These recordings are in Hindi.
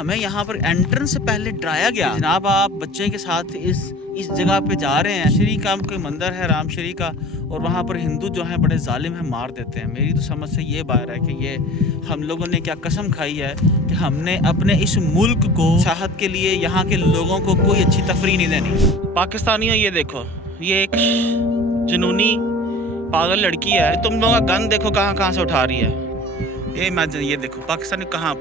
हमें यहाँ पर एंट्रेंस से पहले डराया गया। जनाब आप बच्चे के साथ इस जगह पे जा रहे हैं, श्री का कोई मंदिर है राम श्री का, और वहाँ पर हिंदू जो हैं बड़े जालिम हैं, मार देते हैं। मेरी तो समझ से ये बात है कि ये हम लोगों ने क्या कसम खाई है कि हमने अपने इस मुल्क को चाहत के लिए यहाँ के लोगों को कोई अच्छी तफरीह नहीं देनी। पाकिस्तानियों ये देखो, ये एक जुनूनी पागल लड़की है, तुम लोगों का गन देखो कहाँ कहाँ से उठा रही है। ये इमेजिन, ये देखो पाकिस्तानी कहाँ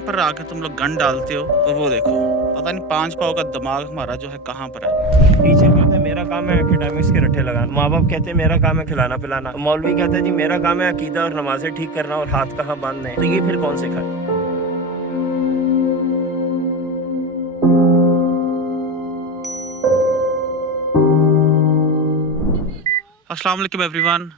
पर आके तुम लोग गन डालते हो, और वो देखो पता नहीं 5 पाव का दिमाग हमारा जो है कहाँ पर है। टीचर कहते हैं मेरा काम है एकेडमिक्स के रट्टे लगाना, माँ बाप कहते हैं मेरा काम है खिलाना पिलाना, मौलवी कहते हैं जी मेरा काम है अकीदा और नमाजें ठीक करना और हाथ कहाँ बांधने, तो ये फिर कौन से खाए। अस्सलाम वालेकुम एवरीवन।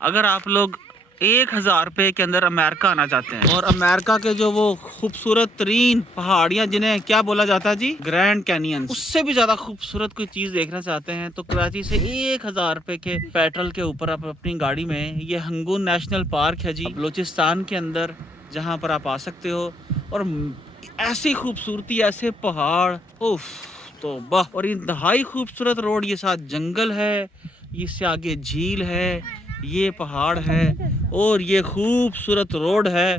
अगर आप लोग 1000 रुपये के अंदर अमेरिका आना चाहते हैं और अमेरिका के जो वो खूबसूरत तरीन पहाड़ियाँ जिन्हें क्या बोला जाता है जी, ग्रैंड कैनियन, उससे भी ज्यादा खूबसूरत कोई चीज देखना चाहते हैं तो कराची से 1000 रुपये के पेट्रोल के ऊपर आप अपनी गाड़ी में, ये हंगून नेशनल पार्क है जी बलूचिस्तान के अंदर, जहाँ पर आप आ सकते हो। और ऐसी खूबसूरती, ऐसे पहाड़, उफ तो वाह, और इंतहाई खूबसूरत रोड, ये साथ जंगल है, इससे आगे झील है, ये पहाड़ है और ये खूबसूरत रोड है।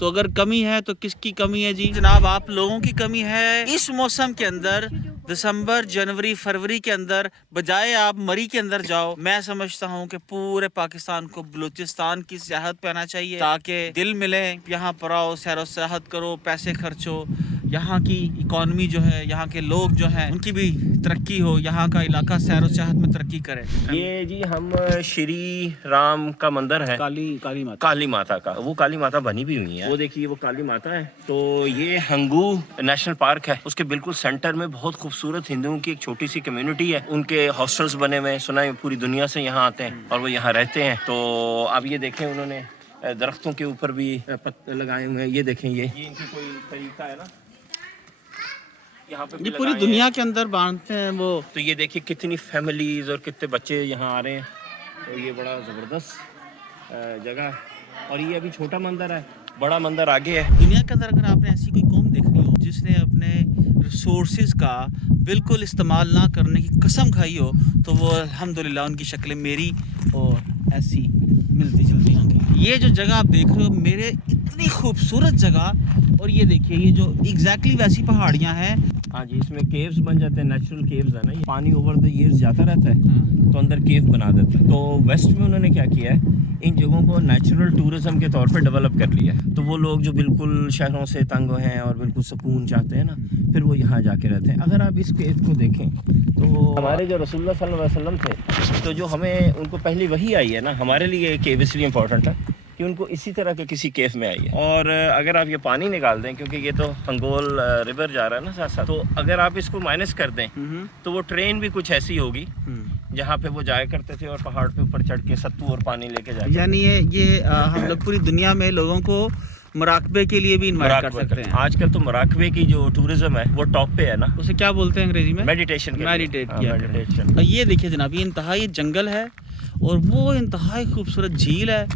तो अगर कमी है तो किसकी कमी है जी? जनाब आप लोगों की कमी है। इस मौसम के अंदर दिसंबर जनवरी फरवरी के अंदर बजाय आप मरी के अंदर जाओ, मैं समझता हूँ कि पूरे पाकिस्तान को बलूचिस्तान की सियाहत पे आना चाहिए ताकि दिल मिले, यहाँ पर आओ, सैर व सियाहत करो, पैसे खर्चो, यहाँ की इकॉनमी जो है, यहाँ के लोग जो हैं उनकी भी तरक्की हो, यहाँ का इलाका सैर व सियाहत में तरक्की करे। ये जी हम श्री राम का मंदिर है, काली माता का, वो काली माता बनी भी हुई है, वो देखिए वो काली माता है। तो ये हंगू नेशनल पार्क है, उसके बिल्कुल सेंटर में बहुत खूबसूरत हिंदुओं की एक छोटी सी कम्युनिटी है, उनके हॉस्टल्स बने हुए हैं, सुना है पूरी दुनिया से यहाँ आते हैं और वो यहाँ रहते हैं। तो आप ये देखें उन्होंने दरख्तों के ऊपर भी पत्ते लगाए हुए हैं, ये देखें ये इनकी कोई तरीका है ना, यहाँ पे ये पूरी दुनिया के अंदर बांधते हैं वो। तो ये देखिए कितनी फैमिलीज और कितने बच्चे यहाँ आ रहे हैं, तो ये बड़ा ज़बरदस्त जगह। और ये अभी छोटा मंदिर है, बड़ा मंदिर आगे है। दुनिया के अंदर अगर आपने ऐसी कोई कौम देखनी हो जिसने अपने रिसोर्सेज का बिल्कुल इस्तेमाल ना करने की कसम खाई हो, तो वो अल्हम्दुलिल्लाह उनकी शक्लें मेरी और ऐसी मिलती जुलती होंगी। ये जो जगह आप देख रहे हो, मेरे इतनी खूबसूरत जगह, और ये देखिए ये जो एग्जैक्टली वैसी पहाड़ियाँ हैं। हाँ जी, इसमें केव्स बन जाते हैं, नेचुरल केव्स है ना, ये पानी ओवर द ईयर्स जाता रहता है तो अंदर केव बना देते हैं। तो वेस्ट में उन्होंने क्या किया है, इन जगहों को नेचुरल टूरिज्म के तौर पे डेवलप कर लिया है। तो वो लोग जो बिल्कुल शहरों से तंग हैं और बिल्कुल सुकून चाहते हैं ना, फिर वो यहाँ जाके रहते हैं। अगर आप इस केव को देखें तो हमारे जो रसूलुल्लाह सल्लल्लाहु अलैहि वसल्लम थे, तो जो हमें उनको पहली वही आई है ना, हमारे लिए ये केव इसलिए इम्पोर्टेंट है कि उनको इसी तरह के किसी केव में आई है। और अगर आप ये पानी निकाल दें, क्योंकि ये तो हंगोल रिवर जा रहा है ना साथ साथ, तो अगर आप इसको माइनस कर दें तो वो ट्रेन भी कुछ ऐसी होगी जहाँ पे वो जाया करते थे और पहाड़ पे ऊपर चढ़ के सत्तू और पानी लेके जाते। यानी ये हम लोग पूरी दुनिया में लोगों को मुराकबे के लिए भी इन्वाइट कर सकते हैं। आजकल तो मुराकबे की जो टूरिज्म है वो टॉप पे है ना, उसे क्या बोलते हैं अंग्रेजी में? मेडिटेशन। मेडिटेशन। ये देखिए जनाब, ये इंतहाई जंगल है और वो इंतहाई खूबसूरत झील है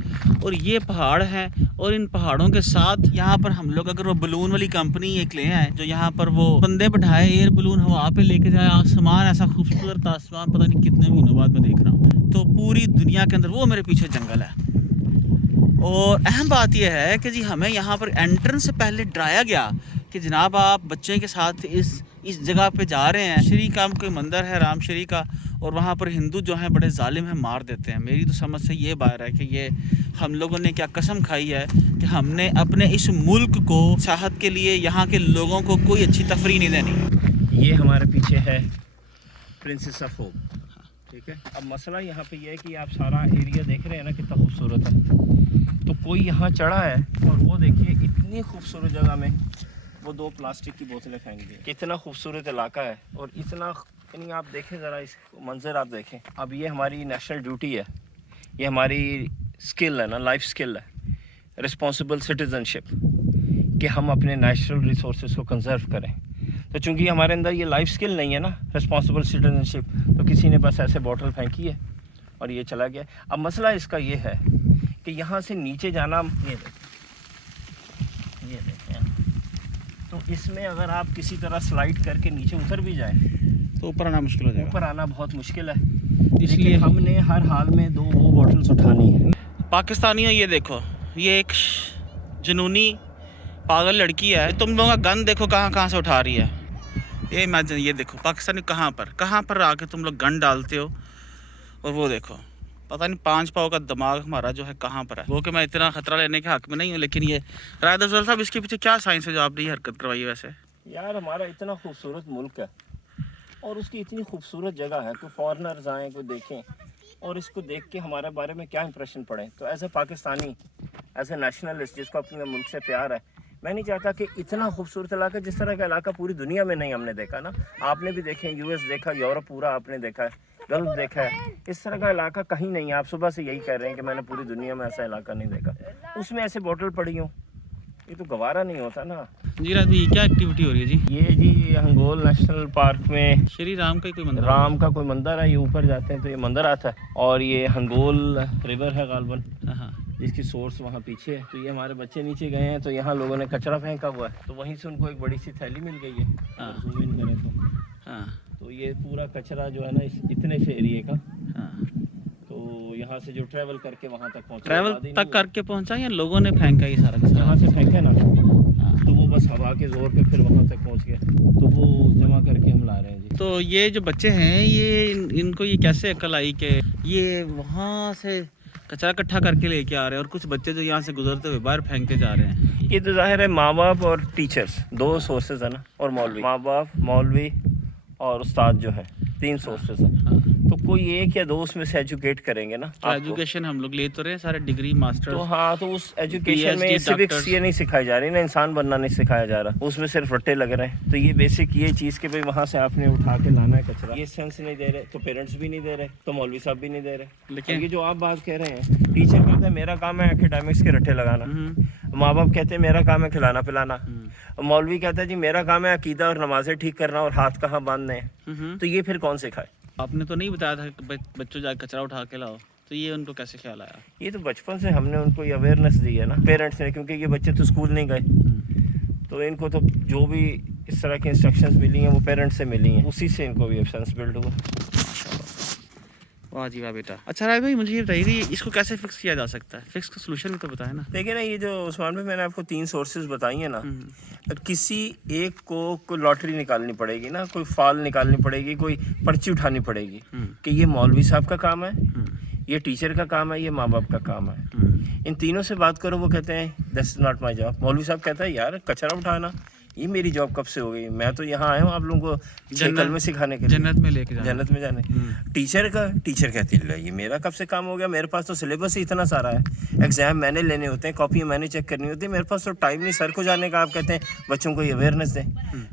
और ये पहाड़ हैं, और इन पहाड़ों के साथ यहाँ पर हम लोग अगर वो बलून वाली कंपनी एक ले आए जो यहाँ पर वो बंदे बैठाए, एयर बलून हवा पे लेके जाए, आसमान ऐसा खूबसूरत आसमान पता नहीं कितने महीनों बाद मैं देख रहा हूँ। तो पूरी दुनिया के अंदर वो मेरे पीछे जंगल है। और अहम बात यह है कि जी हमें यहाँ पर एंट्रेंस से पहले डराया गया कि जनाब आप बच्चे के साथ इस जगह पे जा रहे हैं, श्री का कोई मंदिर है राम श्री का, और वहाँ पर हिंदू जो हैं बड़े जालिम हैं, मार देते हैं। मेरी तो समझ से ये बात है कि ये हम लोगों ने क्या कसम खाई है कि हमने अपने इस मुल्क को चाहत के लिए यहाँ के लोगों को कोई अच्छी तफरीह नहीं देनी। ये हमारे पीछे है प्रिंसेस ऑफ होप, ठीक है। अब मसला यहाँ पे ये है कि आप सारा एरिया देख रहे हैं ना कितना खूबसूरत है, तो कोई यहाँ चढ़ा है और वो देखिए इतनी खूबसूरत जगह में वो 2 प्लास्टिक की बोतलें फेंक दी। कितना खूबसूरत इलाका है और इतना, यानी आप देखें ज़रा इस मंजर आप देखें। अब ये हमारी नेशनल ड्यूटी है, ये हमारी स्किल है ना, लाइफ स्किल है, रिस्पॉन्सिबल सिटीजनशिप, कि हम अपने नेचुरल रिसोर्सेज को कंजर्व करें। तो चूंकि हमारे अंदर ये लाइफ स्किल नहीं है ना, रिस्पॉन्सिबल सिटीजनशिप, तो किसी ने बस ऐसे बॉटल फेंकी है और ये चला गया। अब मसला इसका ये है कि यहाँ से नीचे जाना, ये देखें तो इसमें अगर आप किसी तरह स्लाइड करके नीचे उतर भी जाए तो ऊपर आना मुश्किल हो जाएगा। ऊपर आना बहुत मुश्किल है, इसलिए इसलिए हमने हर हाल में 2 वो बॉटल्स उठानी है। पाकिस्तानियों ये देखो, ये एक जुनूनी पागल लड़की है, तुम लोगों का गन देखो कहाँ कहाँ से उठा रही है। ये इमेजिन, ये देखो पाकिस्तानी कहाँ पर आके तुम लोग गन डालते हो, और वो देखो पता नहीं 5 पाव का दिमाग हमारा जो है कहाँ पर है। वो कि मैं इतना खतरा लेने के हक में नहीं हूँ, लेकिन ये रायद अफजल साहब, इसके पीछे क्या साइंस है जो आपने ये हरकत करवाई? वैसे यार हमारा इतना खूबसूरत मुल्क है और उसकी इतनी खूबसूरत जगह है कि फॉरेनर्स आएँ, को देखें और इसको देख के हमारे बारे में क्या इंप्रेशन पड़े। तो as a Pakistani, as a nationalist जिसको अपने मुल्क से प्यार है, मैं नहीं चाहता कि इतना खूबसूरत इलाका, जिस तरह का इलाका पूरी दुनिया में नहीं हमने देखा ना। आपने भी देखे, यूएस देखा, यूरोप पूरा आपने देखा है, गल्फ देखा है, इस तरह का इलाका कहीं नहीं है। आप सुबह से यही कह रहे हैं कि मैंने पूरी दुनिया में ऐसा इलाका नहीं देखा, उसमें ऐसे बोतल पड़ी हो, ये तो गवारा नहीं होता ना। जी रात भाई, क्या एक्टिविटी हो रही है जी? ये जी हंगोल नेशनल पार्क में श्री राम का कोई मंदिर? राम का कोई मंदिर है, ये ऊपर जाते हैं तो ये मंदिर आता है, और ये हंगोल रिवर है गालबन, हाँ, जिसकी सोर्स वहाँ पीछे है। तो ये हमारे बच्चे नीचे गए हैं तो यहाँ लोगों ने कचरा फेंका हुआ है, तो वहीं से उनको एक बड़ी सी थैली मिल गई है। हाँ। जूम इन करें तो हाँ, तो ये पूरा कचरा जो है ना इतने से एरिए का, हाँ। तो यहाँ से जो ट्रैवल करके वहाँ तक पहुँचा, ट्रैवल तक करके पहुंचा या लोगों ने फेंका ये सारा का सारा? यहाँ से फेंके ना, हाँ। तो वो बस हवा के जोर पे फिर वहाँ तक पहुँच गया, तो वो जमा करके हम ला रहे हैं जी। तो ये जो बच्चे हैं, ये इनको ये कैसे अकल आई कि ये वहाँ से कचरा इकट्ठा करके लेके आ रहे हैं, और कुछ बच्चे जो यहाँ से गुजरते हुए बाहर फेंकते जा रहे हैं? ये तो जाहिर है माँ बाप और टीचर्स, 2 सोर्सेज है ना, और मौलवी, माँ बाप, मौलवी और उस्ताद जो है, 3 सोर्सेज हैं। हाँ। तो कोई 1 या 2 उसमें से एजुकेट करेंगे ना तो आपको। एजुकेशन हम लोग ले तो रहे हैं सारे, डिग्री मास्टर। तो हाँ, तो उस एजुकेशन में PhD, सिविक्स डॉक्टर्स। ये नहीं सिखाई जा रही ना, इंसान बनना नहीं सिखाया जा रहा, उसमें सिर्फ रट्टे लग रहे हैं। तो ये बेसिक ये चीज़ कि भाई वहाँ से आपने उठा के लाना है कचरा, ये सेंस नहीं दे रहे, तो पेरेंट्स भी नहीं दे रहे, तो मौलवी साहब भी नहीं दे रहे। लेकिन ये जो आप बात कह रहे हैं, टीचर कहते हैं मेरा काम है एकेडमिक्स के रट्टे लगाना, माँ बाप कहते हैं मेरा काम है खिलाना पिलाना, मौलवी कहता है जी मेरा काम है अकीदा और नमाजें ठीक करना और हाथ कहाँ बांधने हैं। तो ये फिर कौन सिखाए? आपने तो नहीं बताया था कि बच्चों जाके कचरा उठा के लाओ, तो ये उनको कैसे ख्याल आया? ये तो बचपन से हमने उनको ये अवेयरनेस दी है ना पेरेंट्स ने, क्योंकि ये बच्चे तो स्कूल नहीं गए, तो इनको तो जो भी इस तरह की इंस्ट्रक्शंस मिली हैं वो पेरेंट्स से मिली हैं, उसी से इनको भी सेंस बिल्ड हुआ। वाह जी वाह बेटा। अच्छा राय भाई, मुझे ये बताइए कि इसको कैसे फिक्स किया जा सकता है? फिक्स का सोल्यूशन भी तो बताया ना। देखिए ना, ये जो उस्मान भाई मैंने आपको 3 सोर्सेज बताई हैं ना, तो किसी एक को कोई लॉटरी निकालनी पड़ेगी ना, कोई फाल निकालनी पड़ेगी, कोई पर्ची उठानी पड़ेगी कि ये मौलवी साहब का काम है, ये टीचर का काम है, ये माँ बाप का काम है। इन तीनों से बात करो, वो कहते हैं दैट्स नॉट माय जॉब। मौलवी साहब कहता है यार कचरा उठाना ये मेरी जॉब कब से हो गई, मैं तो यहाँ आया हूँ आप लोगों को 6 कलमे सिखाने के लिए, जन्नत में लेके जाना, जन्नत में जाने। टीचर कहती है ये मेरा कब से काम हो गया, मेरे पास तो सिलेबस ही इतना सारा है, एग्जाम मैंने लेने होते हैं, कॉपियाँ मैंने चेक करनी होती है, मेरे पास तो टाइम नहीं सर को जाने का। आप कहते हैं बच्चों को ये अवेयरनेस दें।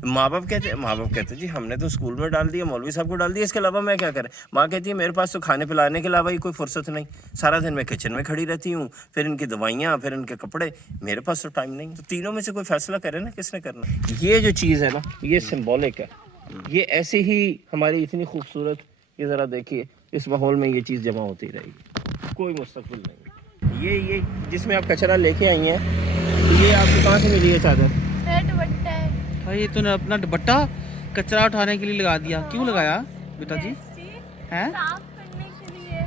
माँ बाप कहते हैं जी हमने तो स्कूल में डाल दिया, मौलवी साहब को डाल दिया, इसके अलावा मैं क्या करें। माँ कहती है मेरे पास तो खाने पिलाने के अलावा ही कोई फुर्सत नहीं, सारा दिन मैं किचन में खड़ी रहती हूँ, फिर इनकी दवाइयाँ, फिर इनके कपड़े, मेरे पास तो टाइम नहीं। तो तीनों में से कोई फैसला करे ना, किसने करना। ये जो चीज़ है ना, ये सिंबॉलिक है, ये ऐसे ही हमारी इतनी खूबसूरत, ये ज़रा देखिए इस माहौल में ये चीज़ जमा होती रहेगी, कोई मुस्तकबिल नहीं। ये जिसमें आप कचरा लेके आई हैं, ये आपको कहाँ से मिली है चादर? दुपट्टा है भाई तूने अपना दुपट्टा कचरा उठाने के लिए लगा दिया, क्यों लगाया बेटा जी? हैं? साफ करने के लिए,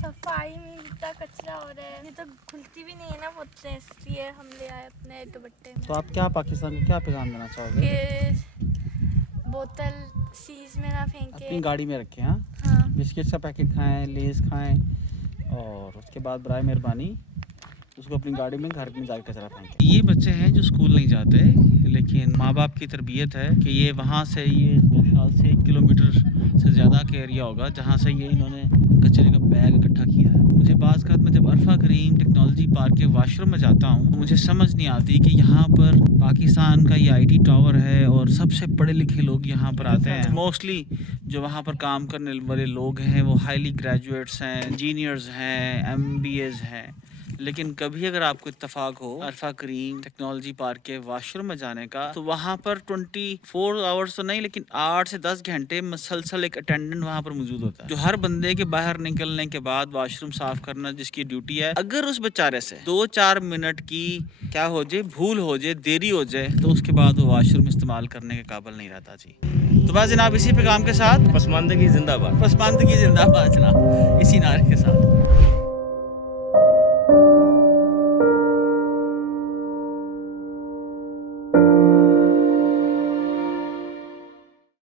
सफाई में इतना कचरा हो रहा है, ये तो खुलती भी नहीं है ना बोतलें, इसलिए हम ले आए अपने दुपट्टे में। तो आप क्या पाकिस्तान को क्या पैगाम देना चाहोगे? कि बोतल सीज में ना फेंके। अपनी गाड़ी में रखें, हाँ? हाँ, बिस्किट का पैकेट खाएं, लेस खाएं, और उसके बाद बराए मेहरबानी उसको अपनी गाड़ी में घर में जाकर कचरा फेंकें। ये बच्चे हैं जो स्कूल नहीं जाते, लेकिन माँ बाप की तरबियत है कि ये वहाँ से, ये मेरे ख्याल से 1 किलोमीटर से ज़्यादा का एरिया होगा जहाँ से ये इन्होंने कचरे का बैग इकट्ठा किया है। मुझे बाज़ में जब अरफा करीम टेक्नोलॉजी पार्क के वाशरूम में जाता हूँ तो मुझे समझ नहीं आती कि यहाँ पर पाकिस्तान का ये IT टावर है और सबसे पढ़े लिखे लोग यहाँ पर आते हैं। मोस्टली जो वहाँ पर काम करने वाले लोग हैं वो हाईली ग्रेजुएट्स हैं, इंजीनियर्स हैं, MBAs हैं, लेकिन कभी अगर आपको इत्तेफाक हो अरफा करीम टेक्नोलॉजी पार्क के वॉशरूम में जाने का, तो वहाँ पर 24 आवर्स तो नहीं लेकिन 8 से 10 घंटे मसलसल एक अटेंडेंट वहाँ पर मौजूद होता है, जो हर बंदे के बाहर निकलने के बाद वॉशरूम साफ करना जिसकी ड्यूटी है। अगर उस बेचारे से 2-4 मिनट की क्या हो जाए, भूल हो जाए, देरी हो जाए, तो उसके बाद वो वॉशरूम इस्तेमाल करने के काबिल नहीं रहता जी। तो बस जनाब इसी पैगाम के साथ पसमानदगी जिंदाबाद। पसमानदगी जिंदाबाद जनाब, इसी नारे के साथ।